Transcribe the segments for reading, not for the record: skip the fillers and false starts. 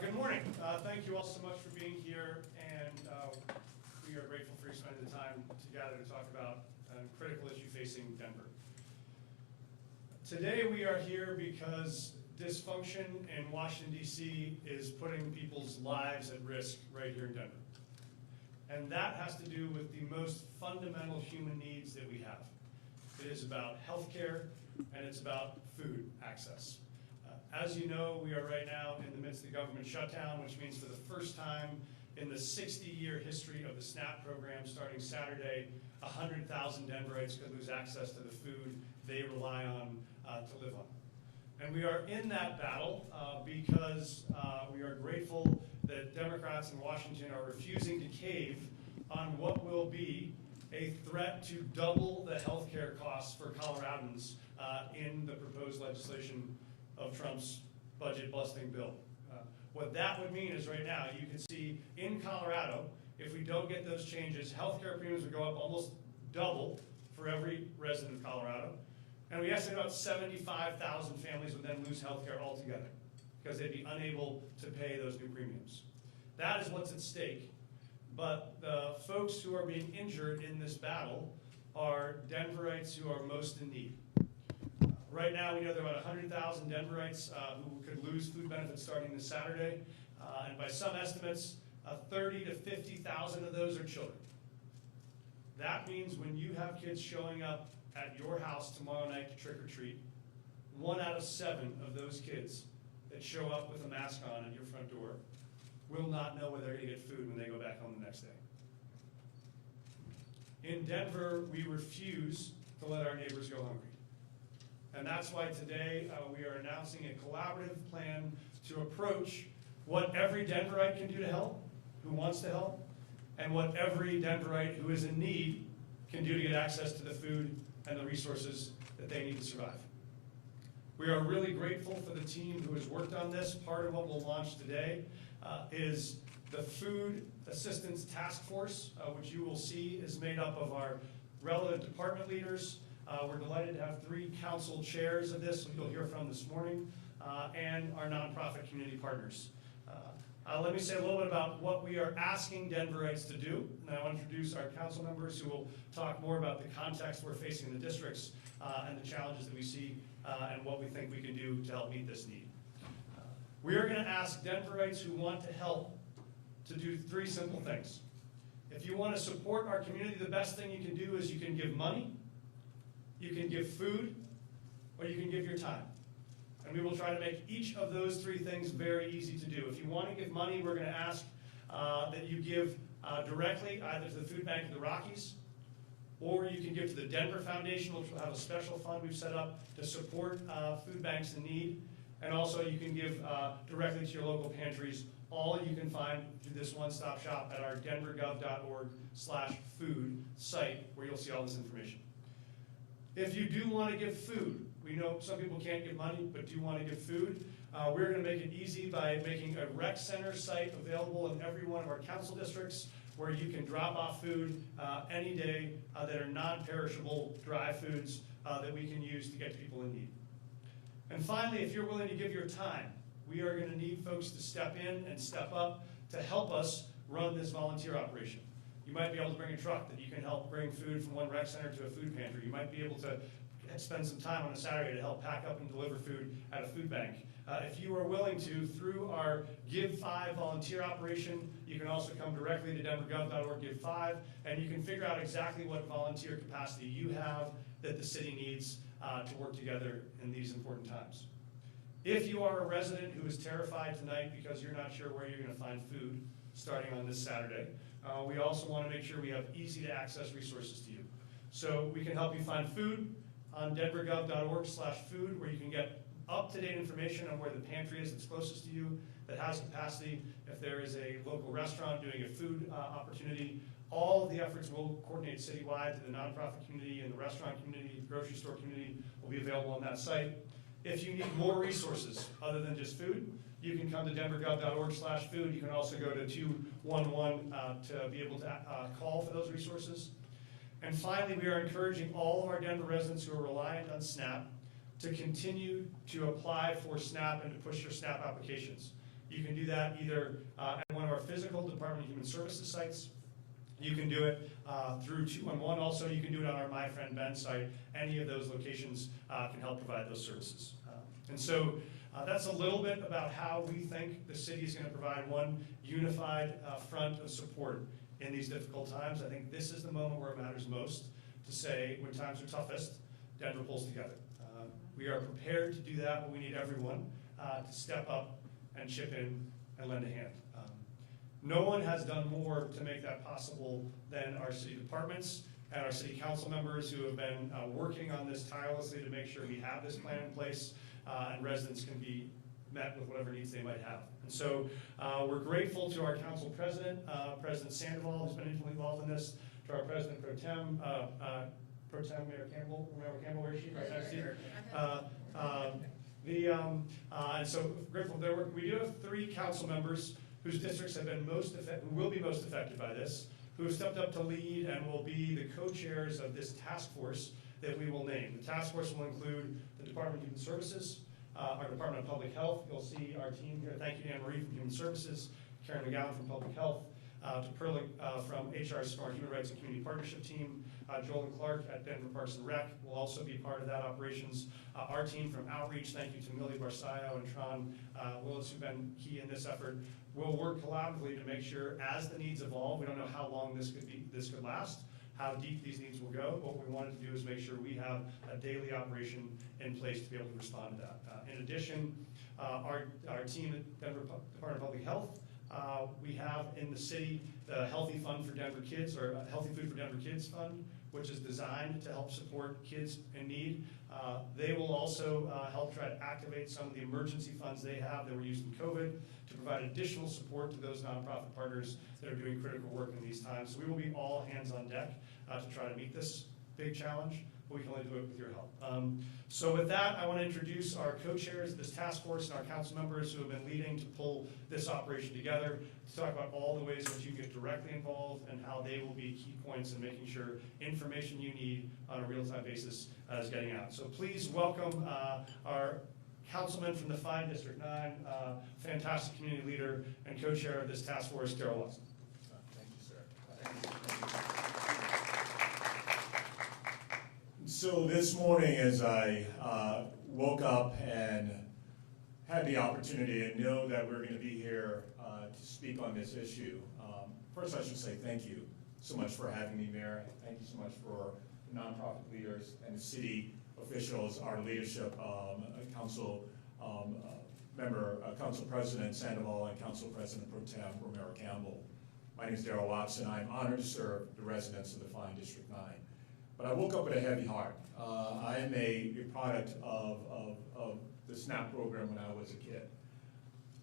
Good morning. Thank you all so much for being here, and we are grateful for you spending the time together to talk about a critical issue facing Denver. Today we are here because dysfunction in Washington, D.C. is putting people's lives at risk right here in Denver. And that has to do with the most fundamental human needs that we have. It is about health care, and it's about food access. As you know, we are right now in the midst of the government shutdown, which means for the first time in the 60-year history of the SNAP program, starting Saturday, 100,000 Denverites could lose access to the food they rely on to live on. And we are in that battle because we are grateful that Democrats in Washington are refusing to cave on what will be a threat to double the health care costs for Coloradans in the proposed legislation of Trump's budget-busting bill. What that would mean is right now, you can see in Colorado, if we don't get those changes, healthcare premiums would go up almost double for every resident of Colorado. And we estimate about 75,000 families would then lose healthcare altogether because they'd be unable to pay those new premiums. That is what's at stake. But the folks who are being injured in this battle are Denverites who are most in need. Right now, we know there are about 100,000 Denverites who could lose food benefits starting this Saturday. And by some estimates, 30 to 50,000 of those are children. That means when you have kids showing up at your house tomorrow night to trick or treat, 1 out of 7 of those kids that show up with a mask on at your front door will not know whether they're going to get food when they go back home the next day. In Denver, we refuse to let our neighbors go hungry. And that's why today we are announcing a collaborative plan to approach what every Denverite can do to help, who wants to help, and what every Denverite who is in need can do to get access to the food and the resources that they need to survive. We are really grateful for the team who has worked on this. Part of what we'll launch today is the Food Assistance Task Force, which you will see is made up of our relevant department leaders. We're delighted to have 3 council chairs of this, who you'll hear from this morning, and our nonprofit community partners. Let me say a little bit about what we are asking Denverites to do, and I want to introduce our council members who will talk more about the context we're facing in the districts and the challenges that we see and what we think we can do to help meet this need. We are going to ask Denverites who want to help to do 3 simple things. If you want to support our community, the best thing you can do is you can give money, you can give food, or you can give your time. And we will try to make each of those 3 things very easy to do. If you want to give money, we're going to ask that you give directly either to the Food Bank of the Rockies, or you can give to the Denver Foundation, which will have a special fund we've set up to support food banks in need. And also you can give directly to your local pantries. All you can find through this one-stop shop at our denvergov.org/food site, where you'll see all this information. If you do want to give food, we know some people can't give money, but do want to give food, we're going to make it easy by making a rec center site available in every one of our council districts where you can drop off food any day that are non-perishable dry foods that we can use to get to people in need. And finally, if you're willing to give your time, we are going to need folks to step in and step up to help us run this volunteer operation. You might be able to bring a truck that you can help bring food from one rec center to a food pantry. You might be able to spend some time on a Saturday to help pack up and deliver food at a food bank. If you are willing to, through our Give 5 volunteer operation, you can also come directly to denvergov.org Give 5, and you can figure out exactly what volunteer capacity you have that the city needs to work together in these important times. If you are a resident who is terrified tonight because you're not sure where you're going to find food starting on this Saturday, we also want to make sure we have easy to access resources to you. So we can help you find food on denvergov.org/food, where you can get up-to-date information on where the pantry is that's closest to you, that has capacity. If there is a local restaurant doing a food opportunity, all of the efforts will coordinate citywide to the nonprofit community and the restaurant community, the grocery store community will be available on that site. If you need more resources other than just food, you can come to denvergov.org/food. You can also go to 211 to be able to call for those resources. And finally, we are encouraging all of our Denver residents who are reliant on SNAP to continue to apply for SNAP and to push your SNAP applications. You can do that either at one of our physical Department of Human Services sites. You can do it through 211. Also, you can do it on our My Friend Ben site. Any of those locations can help provide those services. And so that's a little bit about how we think the city is going to provide one unified front of support in these difficult times. I think this is the moment where it matters most to say when times are toughest, Denver pulls together. We are prepared to do that, but we need everyone to step up and chip in and lend a hand. No one has done more to make that possible than our city departments and our city council members who have been working on this tirelessly to make sure we have this plan in place and residents can be met with whatever needs they might have. And so we're grateful to our council president, President Sandoval, who's been intimately involved in this, to our president pro tem, Mayor Campbell, where is she? Right next to you. And so grateful. We do have 3 council members whose districts have been who will be most affected by this, who have stepped up to lead and will be the co-chairs of this task force that we will name. The task force will include the Department of Human Services, our Department of Public Health. You'll see our team here. Thank you to Anne Marie from Human Services, Karen McGowan from Public Health, to Perlick from our Human Rights and Community Partnership team. Joel and Clark at Denver Parks and Rec will also be part of that operations. Our team from Outreach, thank you to Millie Barsayo and Tron Willis, who've been key in this effort. We'll work collaboratively to make sure as the needs evolve, we don't know how long this could last, how deep these needs will go. What we wanted to do is make sure we have a daily operation in place to be able to respond to that. In addition, our team at Denver Department of Public Health, we have in the city the Healthy Fund for Denver Kids, or Healthy Food for Denver Kids Fund, which is designed to help support kids in need. They will also help try to activate some of the emergency funds they have that were used in COVID to provide additional support to those nonprofit partners that are doing critical work in these times. So we will be all hands on deck to try to meet this big challenge, but we can only do it with your help. So with that, I want to introduce our co-chairs of this task force and our council members who have been leading to pull this operation together, to talk about all the ways in which you get directly involved and how they will be key points in making sure information you need on a real-time basis is getting out. So please welcome our councilman from the fine District 9, fantastic community leader and co-chair of this task force, Darrell Watson. Thank you, sir. So this morning, as I woke up and had the opportunity and know that we're going to be here to speak on this issue, first I should say thank you so much for having me, Mayor. Thank you so much for the nonprofit leaders and the city officials, our leadership, council member, Council President Sandoval, and Council President Pro Tem Romero Campbell. My name is Darrell Watson. I'm honored to serve the residents of the fine District 9. But I woke up with a heavy heart. I am a product of the SNAP program when I was a kid.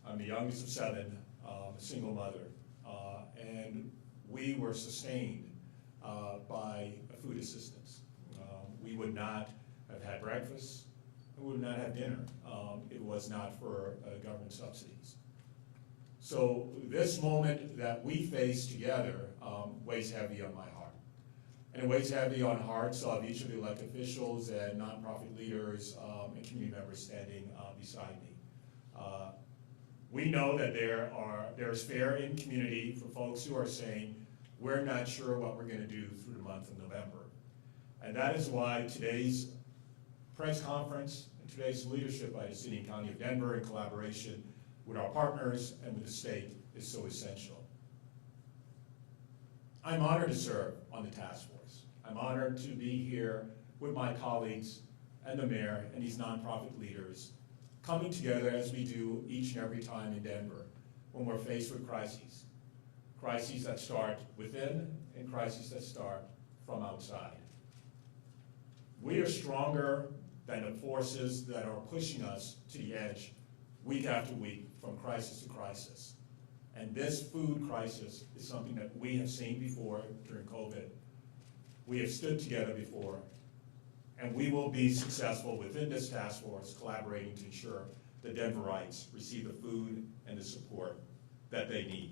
I'm the youngest of 7, a single mother, and we were sustained by food assistance. We would not have had breakfast, and we would not have dinner. It was not for government subsidies. So this moment that we face together weighs heavy on my heart. And it weighs heavy on hearts of each of the elected officials and nonprofit leaders and community members standing beside me. We know that there's fear in community for folks who are saying, we're not sure what we're going to do through the month of November. And that is why today's press conference and today's leadership by the City and County of Denver in collaboration with our partners and with the state is so essential. I'm honored to serve on the task force. I'm honored to be here with my colleagues and the mayor and these nonprofit leaders coming together as we do each and every time in Denver when we're faced with crises. Crises that start within and crises that start from outside. We are stronger than the forces that are pushing us to the edge week after week from crisis to crisis. And this food crisis is something that we have seen before during COVID. We have stood together before, and we will be successful within this task force collaborating to ensure the Denverites receive the food and the support that they need.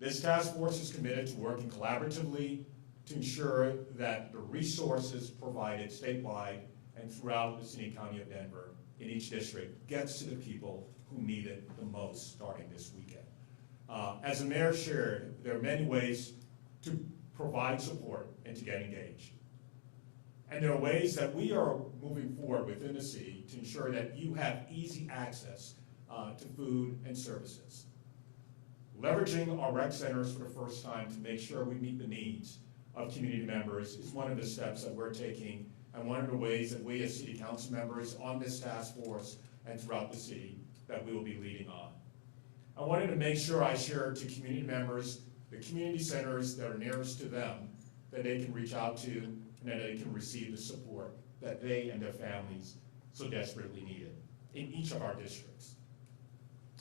This task force is committed to working collaboratively to ensure that the resources provided statewide and throughout the City and County of Denver in each district gets to the people who need it the most starting this weekend. As the mayor shared, there are many ways to provide support and to get engaged. And there are ways that we are moving forward within the city to ensure that you have easy access to food and services. Leveraging our rec centers for the first time to make sure we meet the needs of community members is one of the steps that we're taking, and one of the ways that we as city council members on this task force and throughout the city that we will be leading on. I wanted to make sure I shared to community members the community centers that are nearest to them that they can reach out to and that they can receive the support that they and their families so desperately needed in each of our districts.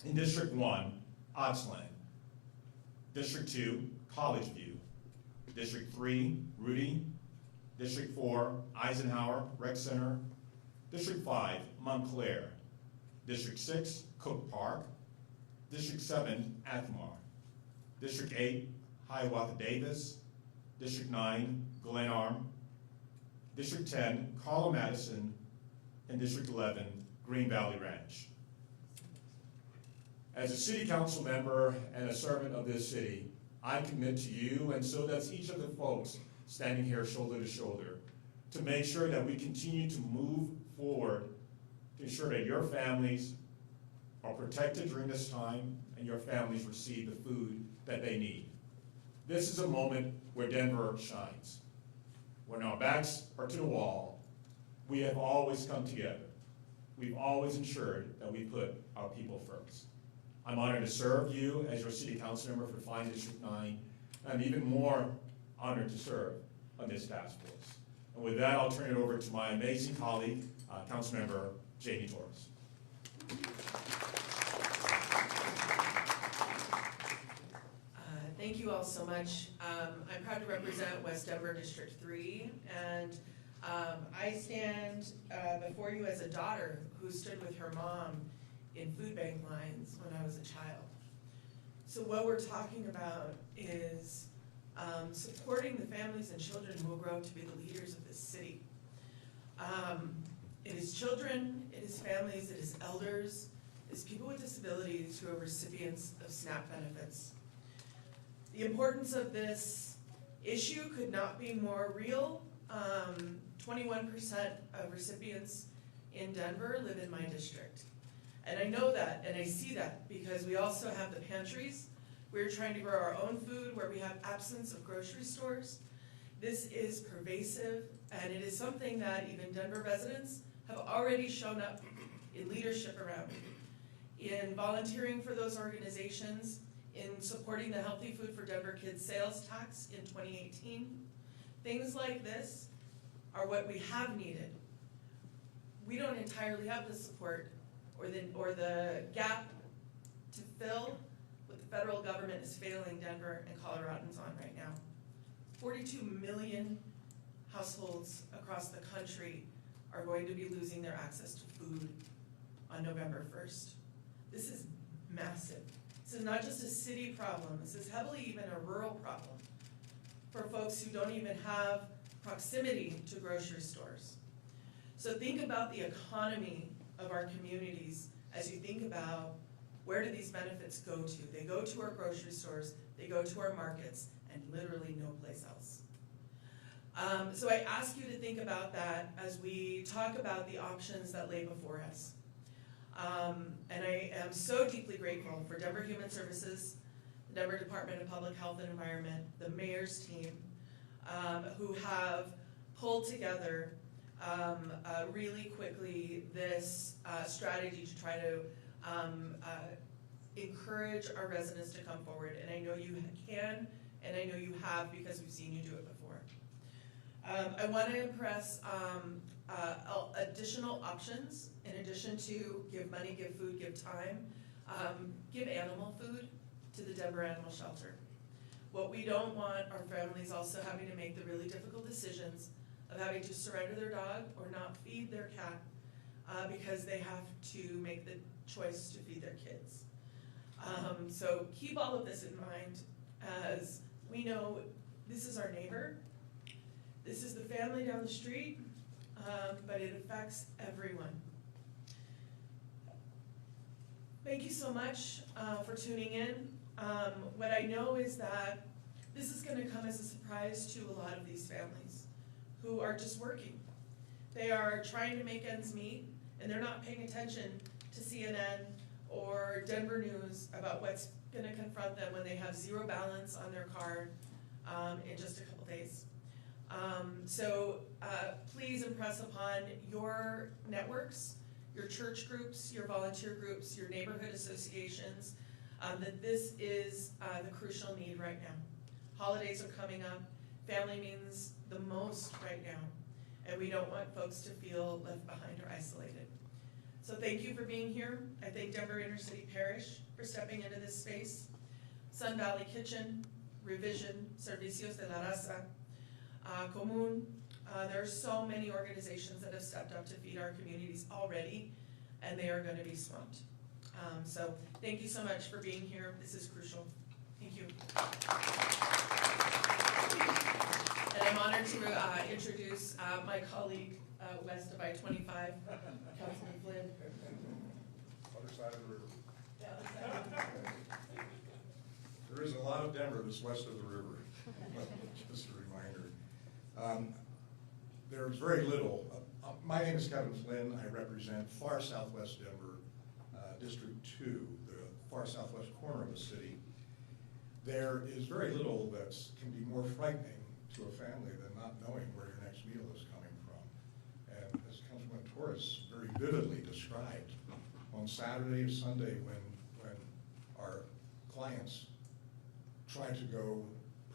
In District 1, Oxland. District 2, College View. District 3, Rudy. District 4, Eisenhower Rec Center. District 5, Montclair. District 6, Cook Park. District 7, Athmar. District 8, Hiawatha Davis. District 9, Glen Arm. District 10, Carlo Madison. And District 11, Green Valley Ranch. As a city council member and a servant of this city, I commit to you, and so does each of the folks standing here shoulder to shoulder, to make sure that we continue to move forward to ensure that your families are protected during this time and your families receive the food that they need. This is a moment where Denver shines. When our backs are to the wall, we have always come together. We've always ensured that we put our people first. I'm honored to serve you as your city council member for Fine District 9. I'm even more honored to serve on this task force. And with that, I'll turn it over to my amazing colleague, Councilmember Jamie Torres. Thank you all so much. I'm proud to represent West Denver District 3, and I stand before you as a daughter who stood with her mom in food bank lines when I was a child. So what we're talking about is supporting the families and children who will grow up to be the leaders of this city. It is children, it is families, it is elders, it is people with disabilities who are recipients of SNAP benefits. The importance of this issue could not be more real. 21% of recipients in Denver live in my district. And I know that, and I see that, because we also have the pantries. We're trying to grow our own food where we have absence of grocery stores. This is pervasive, and it is something that even Denver residents have already shown up in leadership around, in volunteering for those organizations, in supporting the Healthy Food for Denver Kids sales tax in 2018. Things like this are what we have needed. We don't entirely have the support or the gap to fill what the federal government is failing Denver and Coloradans on right now. 42 million households across the country are going to be losing their access to food on November 1st. This is massive. This is not just a city problem, this is heavily even a rural problem for folks who don't even have proximity to grocery stores. So think about the economy of our communities as you think about where do these benefits go to? They go to our grocery stores, they go to our markets, and literally no place else. So I ask you to think about that as we talk about the options that lay before us. And I am so deeply grateful for Denver Human Services, the Denver Department of Public Health and Environment, the mayor's team, who have pulled together really quickly this strategy to try to encourage our residents to come forward. And I know you can, and I know you have, because we've seen you do it before. I want to impress additional options in addition to give money, give food, give time. Give animal food to the Denver Animal Shelter. What we don't want are families also having to make the really difficult decisions of having to surrender their dog or not feed their cat because they have to make the choice to feed their kids. So keep all of this in mind, as we know this is our neighbor, this is the family down the street, but it affects everyone. Thank you so much for tuning in. What I know is that this is going to come as a surprise to a lot of these families who are just working. They are trying to make ends meet, and they're not paying attention to CNN or Denver News about what's going to confront them when they have zero balance on their card in just a couple days. So please impress upon your networks, your church groups, your volunteer groups, your neighborhood associations, that this is the crucial need right now. Holidays are coming up. Family means the most right now, and we don't want folks to feel left behind or isolated. So thank you for being here. I thank Denver Inner City Parish for stepping into this space. Sun Valley Kitchen, Revision, Servicios de la Raza, Común. There are so many organizations that have stepped up to feed our communities already, and they are going to be swamped. So thank you so much for being here. This is crucial. Thank you. And I'm honored to introduce my colleague west of I-25, Councilman Flynn. Other side of the river. The other side. There is a lot of Denver that's west of the river, just a reminder. There's very little. My name is Kevin Flynn. I represent far southwest Denver, District 2, the far southwest corner of the city. There is very little that can be more frightening to a family than not knowing where your next meal is coming from. And as Councilman Torres very vividly described, on Saturday or Sunday when our clients try to go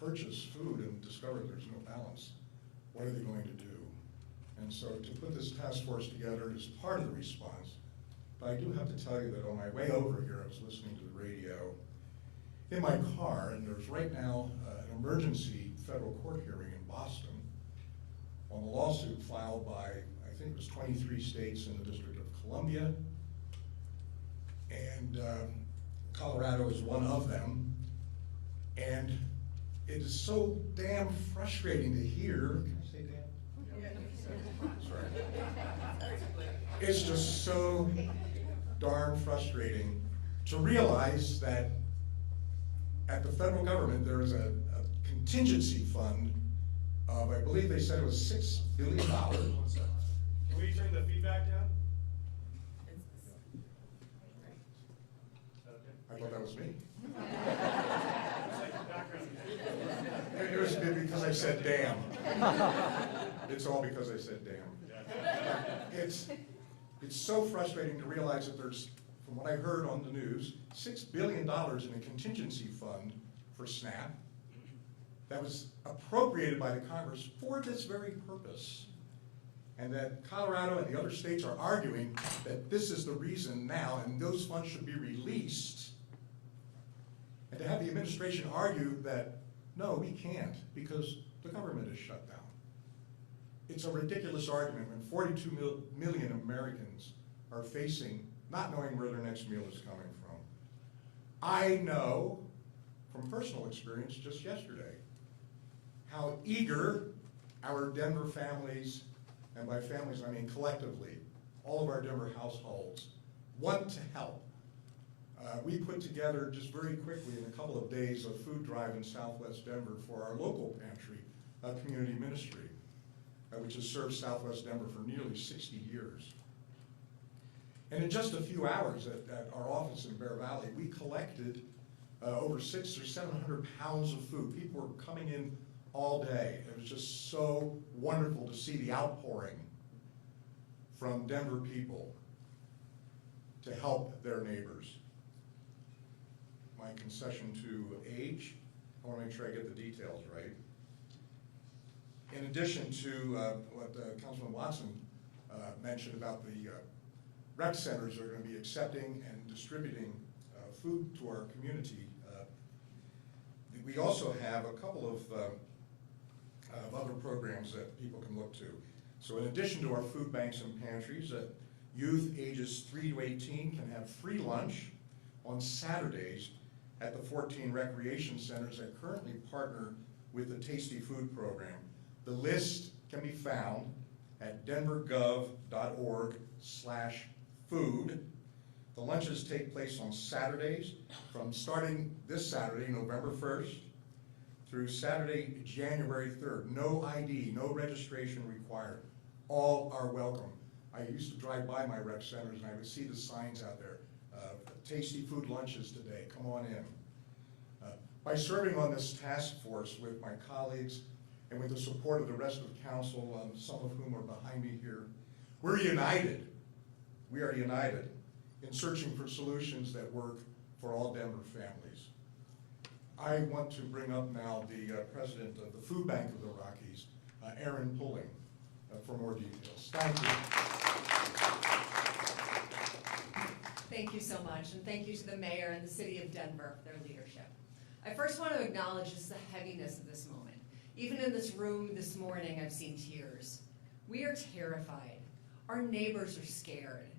purchase food and discover there's no balance, what are they going to do? And so to put this task force together is part of the response. But I do have to tell you that on my way over here, I was listening to the radio in my car, and there's right now an emergency federal court hearing in Boston on a lawsuit filed by, I think it was 23 states in the District of Columbia, and Colorado is one of them. And it is so damn frustrating to hear. Can I say damn? Sorry. It's just so darn frustrating to realize that at the federal government there is a contingency fund of, I believe they said it was $6 billion. Can we turn the feedback down? I thought that was me. It's like the background. It was because I said damn. It's all because I said damn. It's so frustrating to realize that there's, from what I heard on the news, $6 billion in a contingency fund for SNAP that was appropriated by the Congress for this very purpose. And that Colorado and the other states are arguing that this is the reason now and those funds should be released. And to have the administration argue that, no, we can't because the government is shut down. It's a ridiculous argument when 42 million Americans are facing not knowing where their next meal is coming from. I know from personal experience just yesterday how eager our Denver families, and by families I mean collectively, all of our Denver households want to help. We put together just very quickly in a couple of days a food drive in Southwest Denver for our local pantry community ministry, which has served Southwest Denver for nearly 60 years. And in just a few hours at our office in Bear Valley, we collected over 600 or 700 pounds of food. People were coming in all day. It was just so wonderful to see the outpouring from Denver people to help their neighbors. My concession to age, I want to make sure I get the details right. In addition to what Councilman Watson mentioned about the rec centers are going to be accepting and distributing food to our community, we also have a couple of other programs that people can look to. So in addition to our food banks and pantries, youth ages 3 to 18 can have free lunch on Saturdays at the 14 recreation centers that currently partner with the Tasty Food Program. The list can be found at denvergov.org/food. The lunches take place on Saturdays, from starting this Saturday, November 1st, through Saturday, January 3rd. No ID, no registration required. All are welcome. I used to drive by my rec centers and I would see the signs out there. Tasty food lunches today, come on in. By serving on this task force with my colleagues and with the support of the rest of the council, some of whom are behind me here, we're united. We are united in searching for solutions that work for all Denver families. I want to bring up now the president of the Food Bank of the Rockies, Aaron Pulling, for more details. Thank you. Thank you so much, and thank you to the mayor and the city of Denver for their leadership. I first want to acknowledge just the heaviness of this moment. Even in this room this morning, I've seen tears. We are terrified. Our neighbors are scared.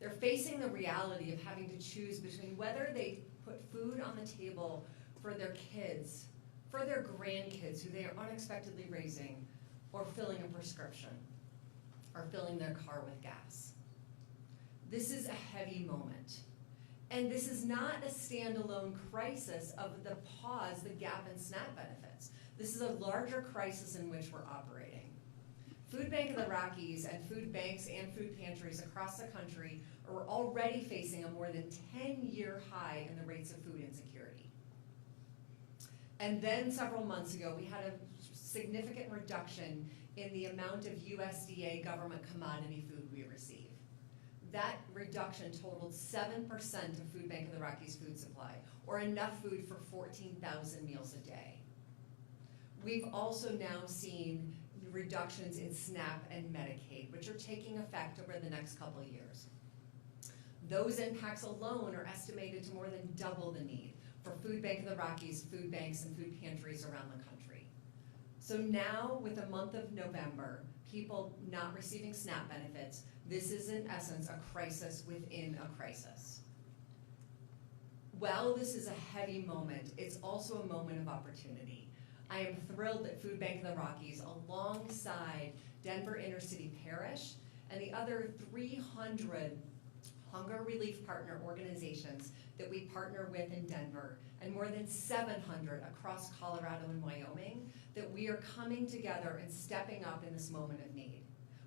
They're facing the reality of having to choose between whether they put food on the table for their kids, for their grandkids who they are unexpectedly raising, or filling a prescription, or filling their car with gas. This is a heavy moment. And this is not a standalone crisis of the pause, the gap in SNAP benefits. This is a larger crisis in which we're operating. Food Bank of the Rockies and food banks and food pantries across the country are already facing a more than 10-year high in the rates of food insecurity. And then several months ago, we had a significant reduction in the amount of USDA government commodity food we receive. That reduction totaled 7% of Food Bank of the Rockies food supply, or enough food for 14,000 meals a day. We've also now seen reductions in SNAP and Medicaid, which are taking effect over the next couple of years. Those impacts alone are estimated to more than double the need for Food Bank of the Rockies, food banks, and food pantries around the country. So now, with the month of November, people not receiving SNAP benefits, this is in essence a crisis within a crisis. While this is a heavy moment, it's also a moment of opportunity. I am thrilled that Food Bank of the Rockies, alongside Denver Inner City Parish and the other 300 hunger relief partner organizations that we partner with in Denver, and more than 700 across Colorado and Wyoming, that we are coming together and stepping up in this moment of need.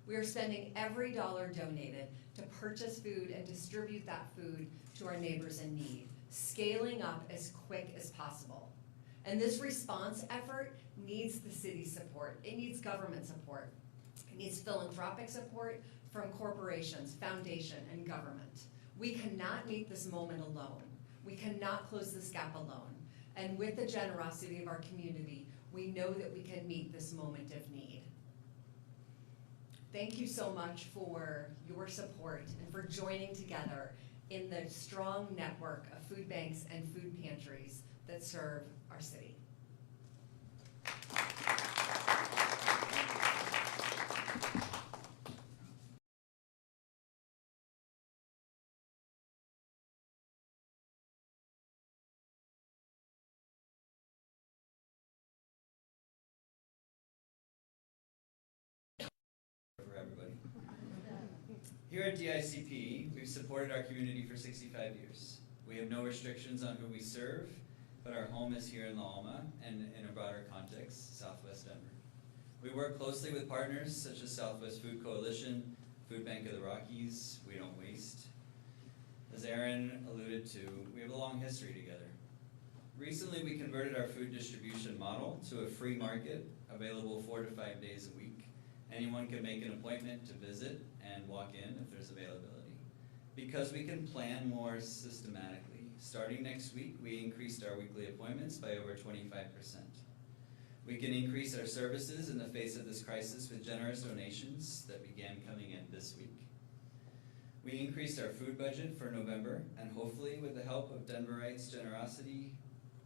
We are spending every dollar donated to purchase food and distribute that food to our neighbors in need, scaling up as quick as possible. And this response effort needs the city's support. It needs government support. It needs philanthropic support from corporations, foundation, and government. We cannot meet this moment alone. We cannot close this gap alone. And with the generosity of our community, we know that we can meet this moment of need. Thank you so much for your support and for joining together in the strong network of food banks and food pantries that serve our city. Here at DICP, we've supported our community for 65 years. We have no restrictions on who we serve, but our home is here in La Alma and in a broader context, Southwest Denver. We work closely with partners such as Southwest Food Coalition, Food Bank of the Rockies, We Don't Waste. As Aaron alluded to, we have a long history together. Recently, we converted our food distribution model to a free market available 4 to 5 days a week. Anyone can make an appointment to visit and walk in if there's availability. Because we can plan more systematically. Starting next week, we increased our weekly appointments by over 25%. We can increase our services in the face of this crisis with generous donations that began coming in this week. We increased our food budget for November, and hopefully with the help of Denverites' generosity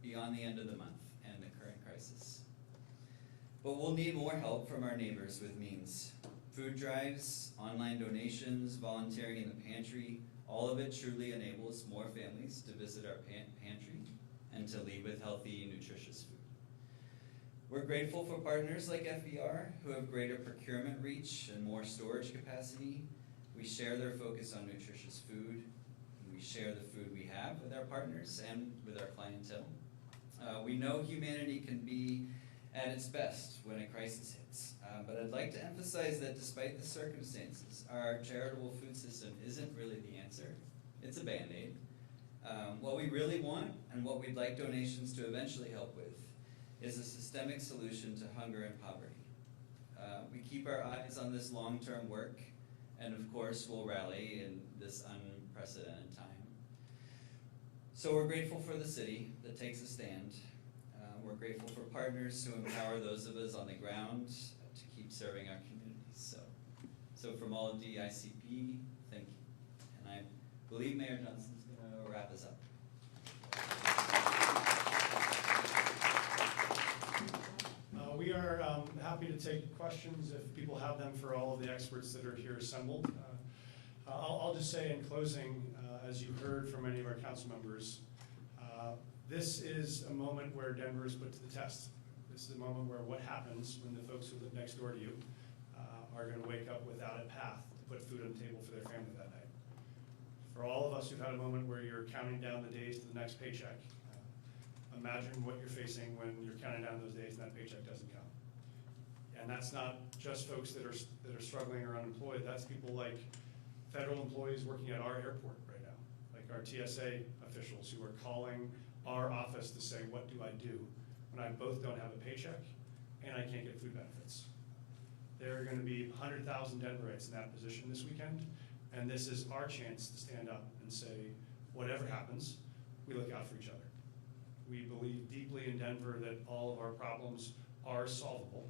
beyond the end of the month and the current crisis. But we'll need more help from our neighbors with means. Food drives, online donations, volunteering in the pantry, all of it truly enables more families to visit our pantry and to leave with healthy, nutritious food. We're grateful for partners like FBR who have greater procurement reach and more storage capacity. We share their focus on nutritious food. We We share the food we have with our partners and with our clientele. We know humanity can be at its best when a crisis hits, but I'd like to emphasize that despite the circumstances, our charitable food system isn't really the answer. It's a Band-Aid. What we really want and what we'd like donations to eventually help with is a systemic solution to hunger and poverty. We keep our eyes on this long-term work, and of course we'll rally in this unprecedented time. So we're grateful for the city that takes a stand. We're grateful for partners who empower those of us on the ground to keep serving our communities. So from all of DICP, thank you. And I believe Mayor Johnston's going to wrap us up. We are happy to take questions if people have them for all of the experts that are here assembled. I'll just say in closing, as you heard from many of our council members, this is a moment where Denver is put to the test. This is a moment where what happens when the folks who live next door to you are going to wake up without a path to put food on the table for their family that night. For all of us who've had a moment where you're counting down the days to the next paycheck, imagine what you're facing when you're counting down those days and that paycheck doesn't come. And that's not just folks that are struggling or unemployed. That's people like federal employees working at our airport right now, like our TSA officials who are calling our office to say, what do I do when I both don't have a paycheck and I can't get food benefits? There are going to be 100,000 Denverites in that position this weekend, and this is our chance to stand up and say, whatever happens, we look out for each other. We believe deeply in Denver that all of our problems are solvable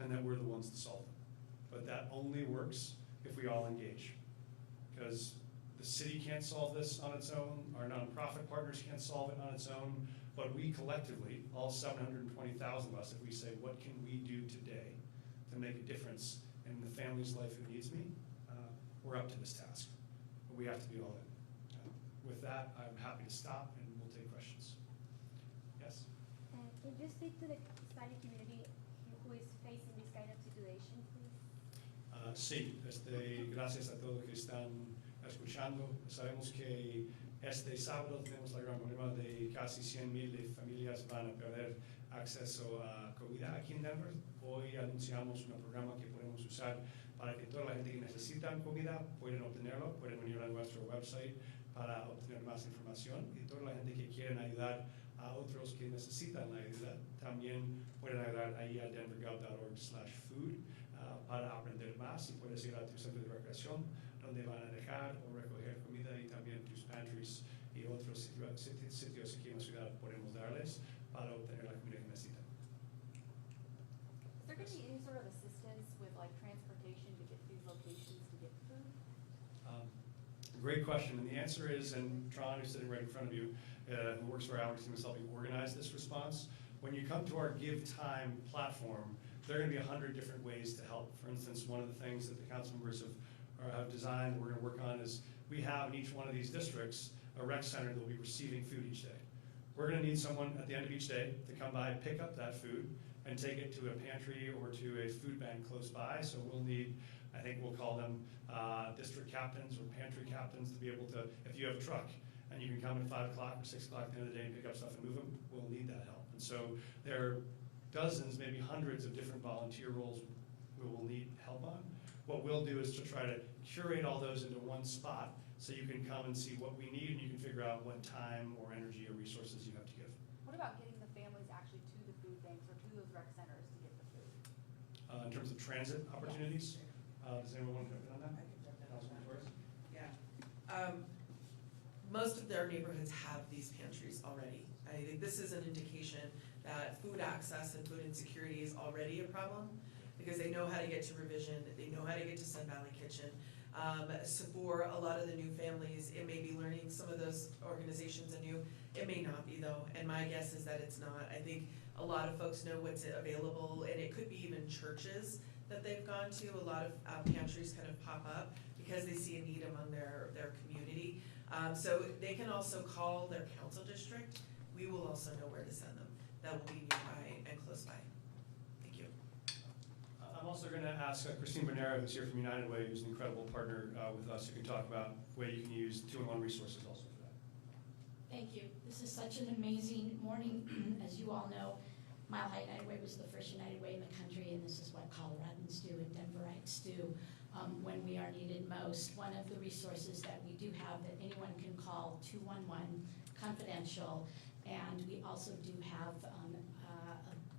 and that we're the ones to solve them. But that only works if we all engage, because the city can't solve this on its own, our nonprofit partners can't solve it on its own, but we collectively, all 720,000 of us, if we say, what can we do today to make a difference in the family's life who needs me, we're up to this task. But we have to be all in. With that, I'm happy to stop and we'll take questions. Yes? Can you speak to the Hispanic community who is facing this kind of situation, please? Sí, gracias a todos que están escuchando. Sabemos que este sábado tenemos la gran problema de casi 100,000 de familias van a perder acceso a comida aquí en Denver. Hoy anunciamos un programa que podemos usar para que toda la gente que necesita comida pueden obtenerlo, pueden venir a nuestro website para obtener más información, y toda la gente que quieren ayudar a otros que necesitan la ayuda también pueden ayudar ahí a denvergov.org/food para aprender más, y puedes ir a tu centro de recreación donde van a dejar o recoger comida, y también tus pantries y otros sitios aquí en la ciudad podemos darles para obtener la comida que necesitan. Is there going to be any sort of assistance with like transportation to get to these locations to get food? Great question, and the answer is, and Tron, who's sitting right in front of you, who works for our advocacy myself, we organized this response. When you come to our Give Time platform, there are going to be 100 different ways to help. For instance, one of the things that the council members have designed, we're going to work on, is we have in each one of these districts a rec center that will be receiving food each day. We're going to need someone at the end of each day to come by, pick up that food, and take it to a pantry or to a food bank close by. So we'll need, I think we'll call them district captains or pantry captains, to be able to, if you have a truck and you can come at 5 o'clock or 6 o'clock at the end of the day and pick up stuff and move them, we'll need that help. And so there are dozens, maybe hundreds of different volunteer roles we will need help on. What we'll do is to try to curate all those into one spot so you can come and see what we need, and you can figure out what time or energy or resources you have to give. What about getting the families actually to the food banks or to those rec centers to get the food? In terms of transit opportunities, does anyone want to jump in on that? I can jump in on Councilman that. Torres? Yeah. Most of their neighborhoods have these pantries already. I think this is an indication that food access and food insecurity is already a problem, because they know how to get to Revision, they know how to get to Sun Valley Kitchen. So for a lot of the new families, it may be learning some of those organizations anew. It may not be though, and my guess is that it's not. I think a lot of folks know what's available, and it could be even churches that they've gone to. A lot of pantries kind of pop up because they see a need among their community. So they can also call their council district. We will also know where to send them. That will be nearby and close by. Thank you. I'm also going to ask Christine Bernero, who's here from United Way, who's an incredible partner with us, who can talk about the way you can use 2-in-1 resources also for that. Thank you. This is such an amazing morning. As you all know, Mile High United Way was the first United Way in the country, and this is what Coloradans do and Denverites do when we are needed most. One of the resources that we do have that anyone can call 211 confidential, and we also do have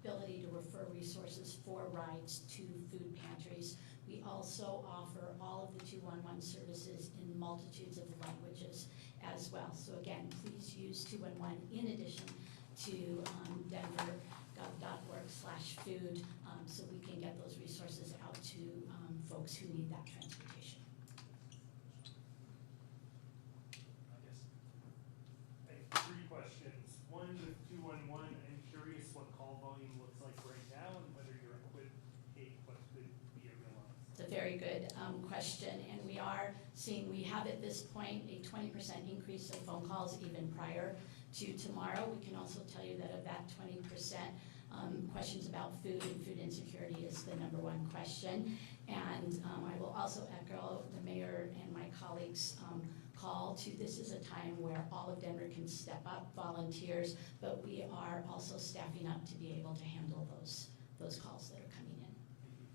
ability to refer resources for rides to food pantries. We also offer all of the 211 services in multitudes of languages as well. So again, please use 211 in addition to denver.gov.org/food so we can get those resources out to folks who need that transportation. I have 3 questions. One, with 211, I'm curious what call volume looks like right now and whether you're equipped to take what could be a real honest. It's a very good question, and we are seeing, we have at this point a 20% increase of phone calls even prior to tomorrow. We can also tell you that of that 20%, questions about food and food insecurity is the #1 question. And I will also echo the mayor and my colleagues' call to, this is a time where all of Denver can step up, volunteers, but we are also staffing up to be able to handle those calls that are coming in.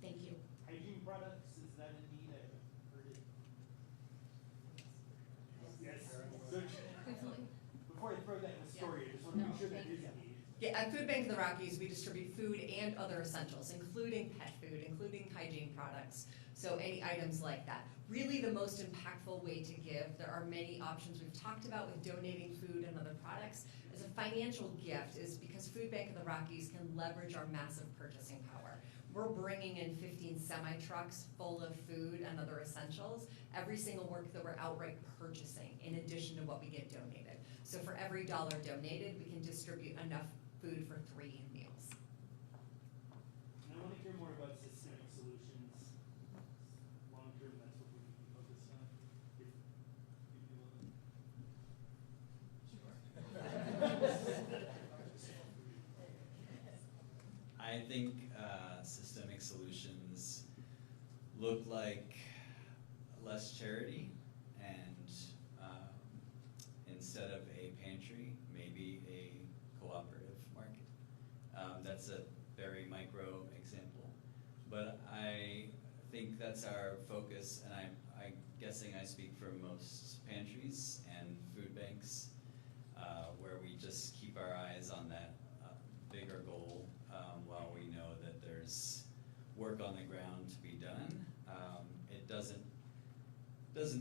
Thank you. Hygiene products, is that a need? I haven't heard it. Yes. So, before I throw that in the story, I just want to make sure that is a need. Yeah, at Food Bank of the Rockies, we distribute food and other essentials, including pet food, including hygiene products. So any items like that. Really the most impactful way to give. There are many options we've talked about with donating food and other products. As a financial gift is because Food Bank of the Rockies can leverage our massive purchasing power. We're bringing in 15 semi-trucks full of food and other essentials every single work that we're outright purchasing in addition to what we get donated. So for every $1 donated, we can distribute enough food for 3 meals. And I want to hear more about systemic solutions. Long term, that's what we need to be focused on. If you want to. I think systemic solutions look like less charity and instead of a pantry, maybe a cooperative market. That's a very micro example, but I think that's our focus, and I'm guessing I speak for most pantries and food banks, where we just keep our eyes on that bigger goal while we know that there's work on the ground to be done. It doesn't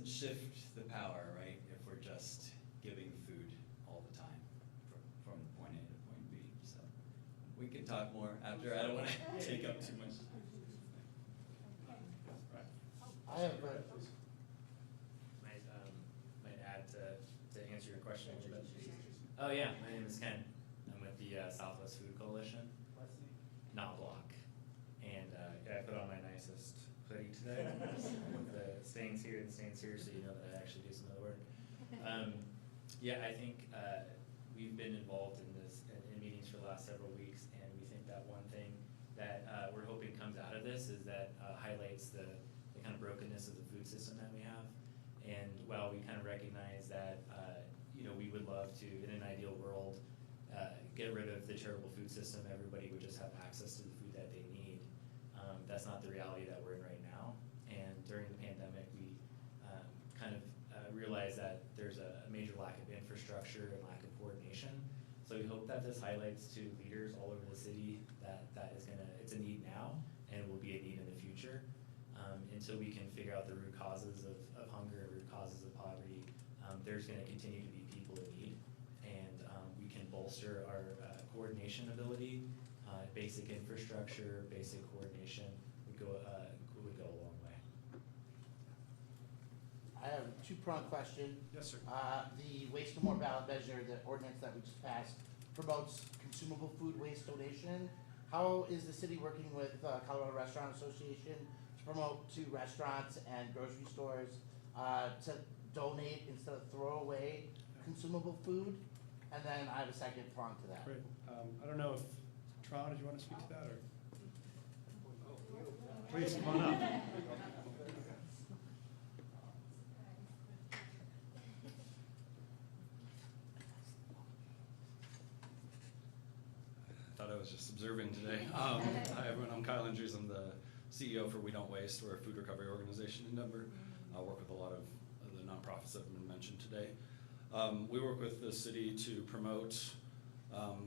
shift the power, right, if we're just giving food all the time from point A to point B. So we can talk more after. I don't want to take up too much. I have might add to answer your question a little bit. Oh yeah, my name is Ken. I'm with the Southwest Food Coalition, not block. And I put on my nicest hoodie today with the stains here and stains here, so you know that I actually do some of the work. Yeah, I think we've been involved in this in meetings for the last several weeks, and we think that one thing that we're hoping comes out of this is that highlights the kind of brokenness of the food system that we have. And while we kind of recognize that, we would love to, in an ideal world, get rid of the terrible food system, everybody would just have access to the food that they need. That's not the reality that we're in right now. And during the pandemic, we kind of realized that there's a major lack of infrastructure and lack of coordination. So we hope that this highlights to leaders all over the city that it's a need now and will be a need in the future. Until we can figure out the root causes of hunger, root causes of poverty, there's going to continue to be people in need, and we can bolster our coordination ability, basic infrastructure, basic coordination would go a long way. I have a 2-pronged question. Yes, sir. The waste no more ballot measure, the ordinance that we just passed, promotes consumable food waste donation. How is the city working with Colorado Restaurant Association to promote to restaurants and grocery stores to donate instead of throw away consumable food? And then I have a second prong to that. Great. I don't know if, Toronto, did you want to speak to that, or? Please come on up. I thought I was just observing today. Hi everyone, I'm Kyle Andrews. I'm the CEO for We Don't Waste. We're a food recovery organization in Denver. I work with a lot of the nonprofits that have been mentioned today. We work with the city to promote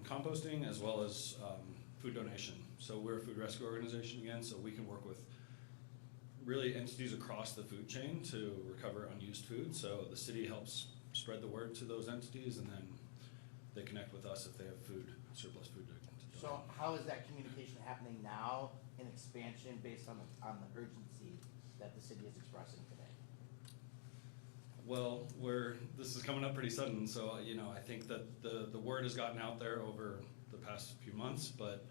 composting as well as food donation. So we're a food rescue organization again, so we can work with really entities across the food chain to recover unused food. So the city helps spread the word to those entities, and then they connect with us if they have food, surplus food to donate. So how is that communication happening now in expansion based on the urgency that the city is expressing today? Well, this is coming up pretty sudden, so I think that the word has gotten out there over the past few months, but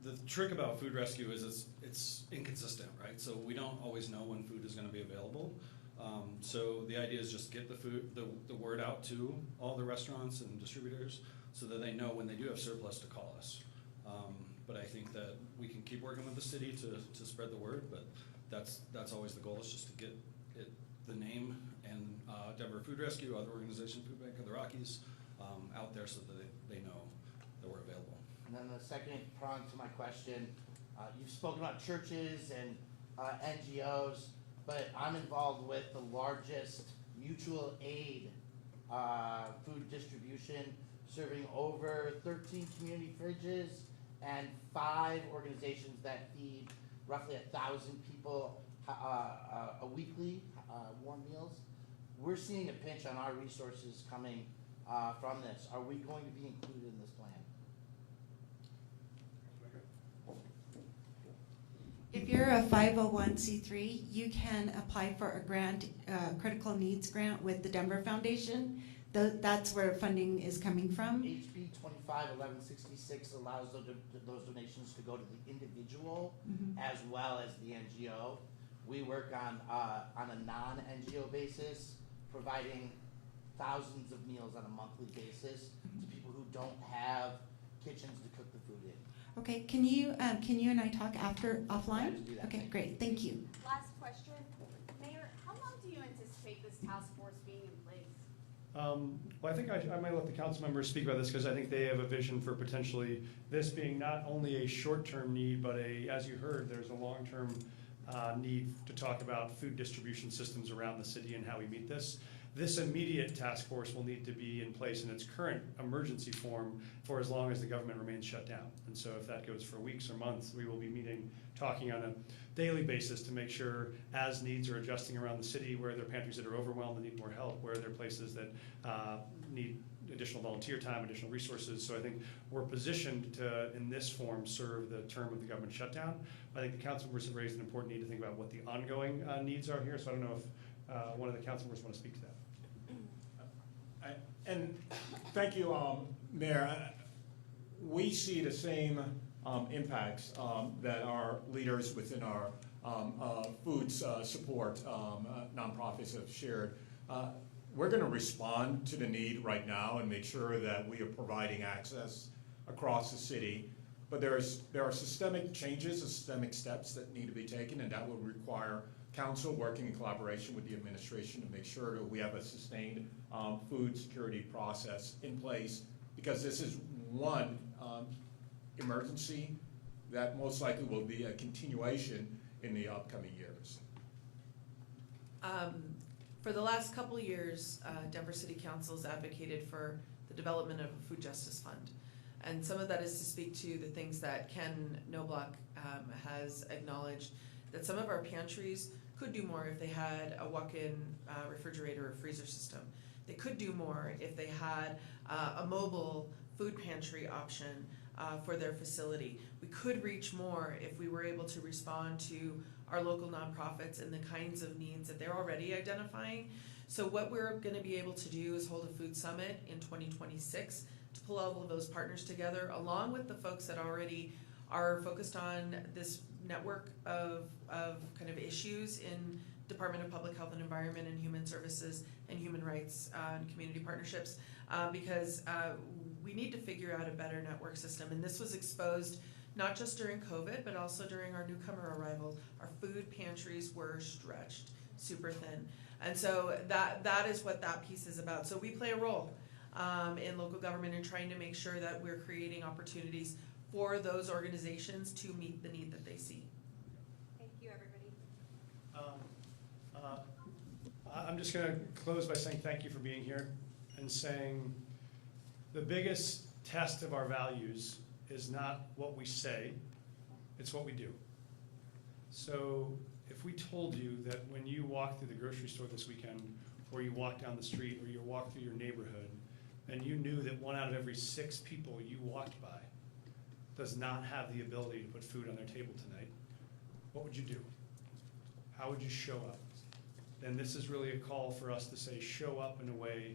the trick about food rescue is it's inconsistent, right? So we don't always know when food is going to be available. So the idea is just get the word out to all the restaurants and distributors so that they know when they do have surplus to call us. But I think that we can keep working with the city to spread the word, but that's always the goal, is just to get the name and Denver Food Rescue, other organization, Food Bank of the Rockies, out there so that they know that we're available. And then the second prong to my question, you've spoken about churches and NGOs, but I'm involved with the largest mutual aid food distribution, serving over 13 community fridges and 5 organizations that feed roughly 1,000 people a weekly warm meals. We're seeing a pinch on our resources coming from this. Are we going to be included in this plan? If you're a 501c3, you can apply for a grant, critical needs grant with the Denver Foundation. That's where funding is coming from. HB 251166 allows those donations to go to the individual as well as the NGO. We work on a non-NGO basis, providing thousands of meals on a monthly basis to people who don't have kitchens to cook the food in. Okay, can you and I talk offline? Glad to do that. Okay, great, thank you. Last question. Mayor, how long do you anticipate this task force being in place? Well, I think I might let the council members speak about this, because I think they have a vision for potentially this being not only a short-term need, but as you heard, there's a long-term need to talk about food distribution systems around the city and how we meet this. This immediate task force will need to be in place in its current emergency form for as long as the government remains shut down. And so if that goes for weeks or months, we will be meeting, talking on a daily basis to make sure, as needs are adjusting around the city, where there are pantries that are overwhelmed and need more help, where there are places that need additional volunteer time, additional resources. So I think we're positioned to, in this form, serve the term of the government shutdown. I think the council members have raised an important need to think about what the ongoing needs are here. So I don't know if one of the council members want to speak to that. And thank you, Mayor. We see the same impacts that our leaders within our food support nonprofits have shared. We're going to respond to the need right now and make sure that we are providing access across the city. But there are systemic changes, systemic steps that need to be taken, and that will require council working in collaboration with the administration to make sure that we have a sustained food security process in place, because this is one emergency that most likely will be a continuation in the upcoming years. For the last couple of years, Denver City Council has advocated for the development of a food justice fund. And some of that is to speak to the things that Ken Knobloch has acknowledged, that some of our pantries could do more if they had a walk-in refrigerator or freezer system. They could do more if they had a mobile food pantry option for their facility. We could reach more if we were able to respond to our local nonprofits and the kinds of needs that they're already identifying. So what we're going to be able to do is hold a food summit in 2026 to pull all of those partners together, along with the folks that already are focused on this network of kind of issues in Department of Public Health and Environment and Human Services and Human Rights and Community Partnerships, because we need to figure out a better network system. And this was exposed not just during COVID, but also during our newcomer arrival. Our food pantries were stretched super thin. And so that is what that piece is about. So we play a role in local government in trying to make sure that we're creating opportunities for those organizations to meet the need that they see. Thank you, everybody. I'm just going to close by saying thank you for being here and saying the biggest test of our values is not what we say, it's what we do. So if we told you that when you walk through the grocery store this weekend, or you walk down the street, or you walk through your neighborhood, and you knew that 1 out of every 6 people you walked by does not have the ability to put food on their table tonight, what would you do? How would you show up? And this is really a call for us to say, show up in a way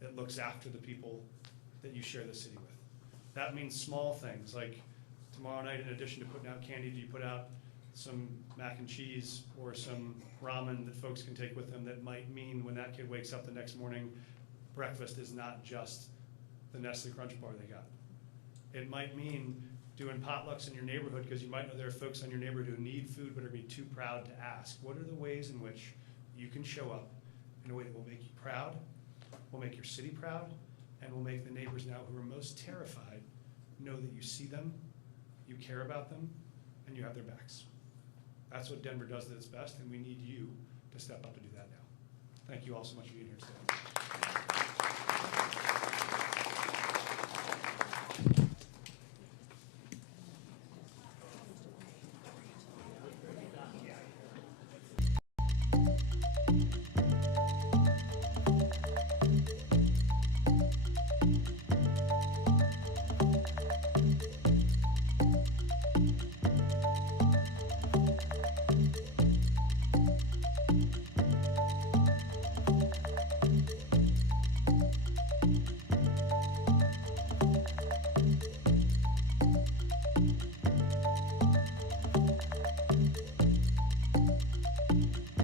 that looks after the people that you share the city with. That means small things, like tomorrow night, in addition to putting out candy, do you put out some mac and cheese or some ramen that folks can take with them that might mean when that kid wakes up the next morning, breakfast is not just the Nestle Crunch bar they got. It might mean doing potlucks in your neighborhood because you might know there are folks in your neighborhood who need food but are be too proud to ask. What are the ways in which you can show up in a way that will make you proud, will make your city proud, and will make the neighbors now who are most terrified know that you see them, you care about them, and you have their backs. That's what Denver does at its best, and we need you to step up to do that now. Thank you all so much for being here today.